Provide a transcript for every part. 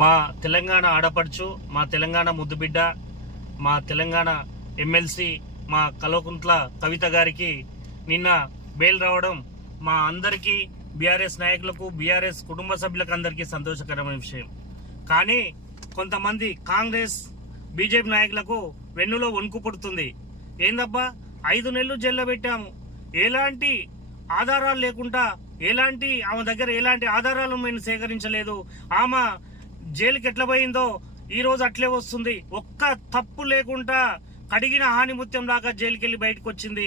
మా తెలంగాణ ఆడపడుచు మా తెలంగాణ ముద్దుబిడ్డ మా తెలంగాణ ఎమ్మెల్సీ మా కల్వకుంట్ల కవిత గారికి నిన్న బెయిల్ రావడం మా అందరికీ బీఆర్ఎస్ నాయకులకు బీఆర్ఎస్ కుటుంబ సభ్యులకు అందరికీ సంతోషకరమైన విషయం. కానీ కొంతమంది కాంగ్రెస్ బీజేపీ నాయకులకు వెన్నులో వణుకు పుడుతుంది. ఏందబ్బా? ఐదు నెలలు జైల్లో పెట్టాము. ఎలాంటి ఆధారాలు లేకుండా ఎలాంటి ఆమె దగ్గర ఎలాంటి ఆధారాలు మేము సేకరించలేదు. ఆమె జైలుకి ఎట్లా పోయిందో ఈ రోజు అట్లే వస్తుంది. ఒక్క తప్పు లేకుండా కడిగిన హానిముత్యం లాగా జైలుకి వెళ్ళి బయటకు వచ్చింది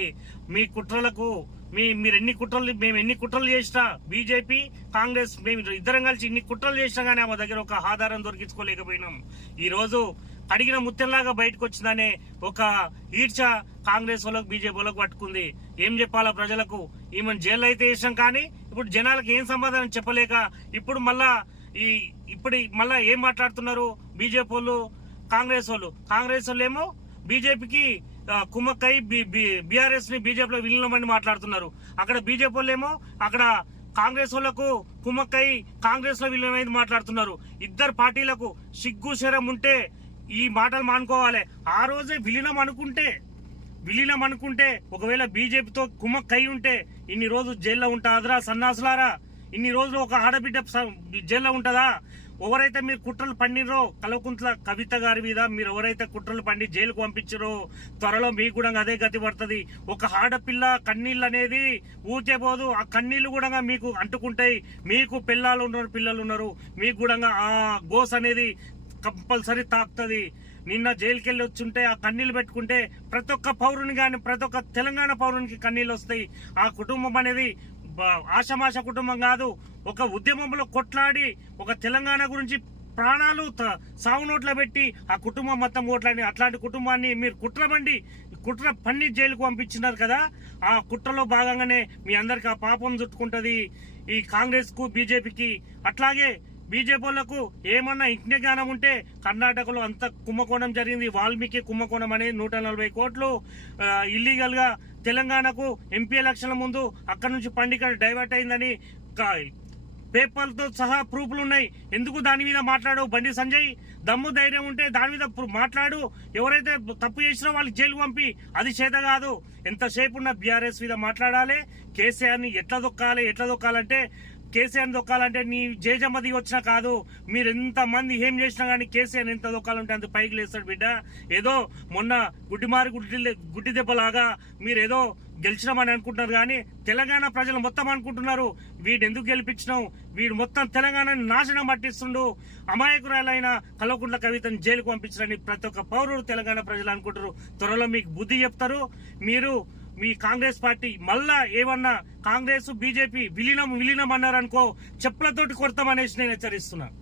మీ కుట్రలకు మీ మీరు ఎన్ని కుట్రలు మేము ఎన్ని కుట్రలు చేసినా బీజేపీ కాంగ్రెస్ మేము ఇద్దరం కలిసి ఇన్ని కుట్రలు చేసినా కానీ ఆమె దగ్గర ఒక ఆధారం దొరికించుకోలేకపోయినాం. ఈరోజు కడిగిన ముత్యంలాగా బయటకు వచ్చిందనే ఒక ఈడ్చ కాంగ్రెస్ వాళ్ళకు బీజేపీ వాళ్ళకు పట్టుకుంది. ఏం చెప్పాలా ప్రజలకు? ఈమెను జైలు అయితే వేసాం కానీ ఇప్పుడు జనాలకు ఏం సమాధానం చెప్పలేక ఇప్పుడు మళ్ళా ఈ ఇప్పుడు మళ్ళా ఏం మాట్లాడుతున్నారు? బీజేపీ వాళ్ళు కాంగ్రెస్ వాళ్ళు. కాంగ్రెస్ వాళ్ళు ఏమో బీజేపీకి కుమ్మక్కై బీఆర్ఎస్ని బీజేపీలో విలీనమని మాట్లాడుతున్నారు. అక్కడ బీజేపీ వాళ్ళు ఏమో అక్కడ కాంగ్రెస్ వాళ్ళకు కుమ్మక్కై కాంగ్రెస్లో విలీనమైంది మాట్లాడుతున్నారు. ఇద్దరు పార్టీలకు సిగ్గు శరం ఉంటే ఈ మాటలు మానుకోవాలి. ఆ రోజే విలీనం అనుకుంటే విలీనం అనుకుంటే ఒకవేళ బీజేపీతో కుమ్మక్కై ఉంటే ఇన్ని రోజు జైల్లో ఉంటాదరా సన్నాసులారా? ఇన్ని రోజులు ఒక ఆడబిడ్డ జైల్లో ఉంటుందా? ఎవరైతే మీరు కుట్రలు పండినరో కలవకుంట్ల కవిత గారి మీద మీరు ఎవరైతే కుట్రలు పండి జైలుకు పంపించారో త్వరలో మీకు కూడా అదే గతి పడుతుంది. ఒక ఆడపిల్ల కన్నీళ్ళు అనేది ఊరికే పోదు. ఆ కన్నీళ్ళు కూడా మీకు అంటుకుంటాయి. మీకు పిల్లలు ఉన్నారు పిల్లలు ఉన్నారు మీకు కూడా ఆ గోస్ అనేది కంపల్సరీ తాకుతుంది. నిన్న జైలుకి వెళ్ళి వచ్చుంటే ఆ కన్నీళ్ళు పెట్టుకుంటే ప్రతి ఒక్క పౌరుని కానీ ప్రతి ఒక్క తెలంగాణ పౌరునికి కన్నీళ్ళు వస్తాయి. ఆ కుటుంబం అనేది ఆషమాష కుటుంబం కాదు ఒక ఉద్యమంలో కొట్లాడి ఒక తెలంగాణ గురించి ప్రాణాలు త- సావు నోట్లో పెట్టి ఆ కుటుంబం మొత్తం కొట్లాడి అట్లాంటి కుటుంబాన్ని మీరు కుట్రబండి కుట్ర పన్ని జైలుకు పంపించినారు కదా ఆ కుట్రలో భాగంగానే మీ అందరికి ఆ పాపం చుట్టుకుంటుంది ఈ కాంగ్రెస్కు బీజేపీకి అట్లాగే బీజేపీ ఏమన్నా ఇంటి జ్ఞానం ఉంటే కర్ణాటకలో అంత కుంభకోణం జరిగింది. వాల్మీకి కుంభకోణం అనేది నూట నలభై కోట్లు. ఇల్లీగల్గా తెలంగాణకు ఎంపీ ఎలక్షన్ల ముందు అక్కడ నుంచి పండిక డైవర్ట్ అయిందని పేపర్తో పేపర్లతో సహా ప్రూఫ్లు ఉన్నాయి. ఎందుకు దాని మీద మాట్లాడవు? బండి సంజయ్ దమ్ము ధైర్యం ఉంటే దాని మీద మాట్లాడు. ఎవరైతే తప్పు చేసినా వాళ్ళకి జైలు పంపి. అది చేత కాదు. ఎంతసేపు ఉన్న బీఆర్ఎస్ మీద మాట్లాడాలి? కేసీఆర్ని ఎట్లా దొక్కాలి? ఎట్లా దొక్కాలంటే కేసీఆర్ దొక్కాలంటే నీ జేజమ్మ దిగి వచ్చినా కాదు మీరు ఎంతమంది ఏం చేసినా కానీ కేసీఆర్ ఎంత దొక్కాలంటే అంత పైకి లేస్తాడు బిడ్డ. ఏదో మొన్న గుడ్డిమారి గుడ్డి గుడ్డి దెబ్బలాగా మీరు ఏదో గెలిచినామని అనుకుంటున్నారు కానీ తెలంగాణ ప్రజలు మొత్తం అనుకుంటున్నారు వీడు ఎందుకు గెలిపించినావు? వీడు మొత్తం తెలంగాణని నాశనం పట్టిస్తుండు. అమాయకురాలైన కల్వకుంట్ల కవితను జైలుకు పంపించారని ప్రతి ఒక్క పౌరుడు తెలంగాణ ప్రజలు అనుకుంటారు త్వరలో మీకు బుద్ధి చెప్తారు. మీరు మీ కాంగ్రెస్ పార్టీ మళ్ళా ఏమన్నా కాంగ్రెస్ బీజేపీ విలీనం విలీనం అన్నారనుకో చెప్పులతోటి కొడతామనేసి నేను హెచ్చరిస్తున్నాను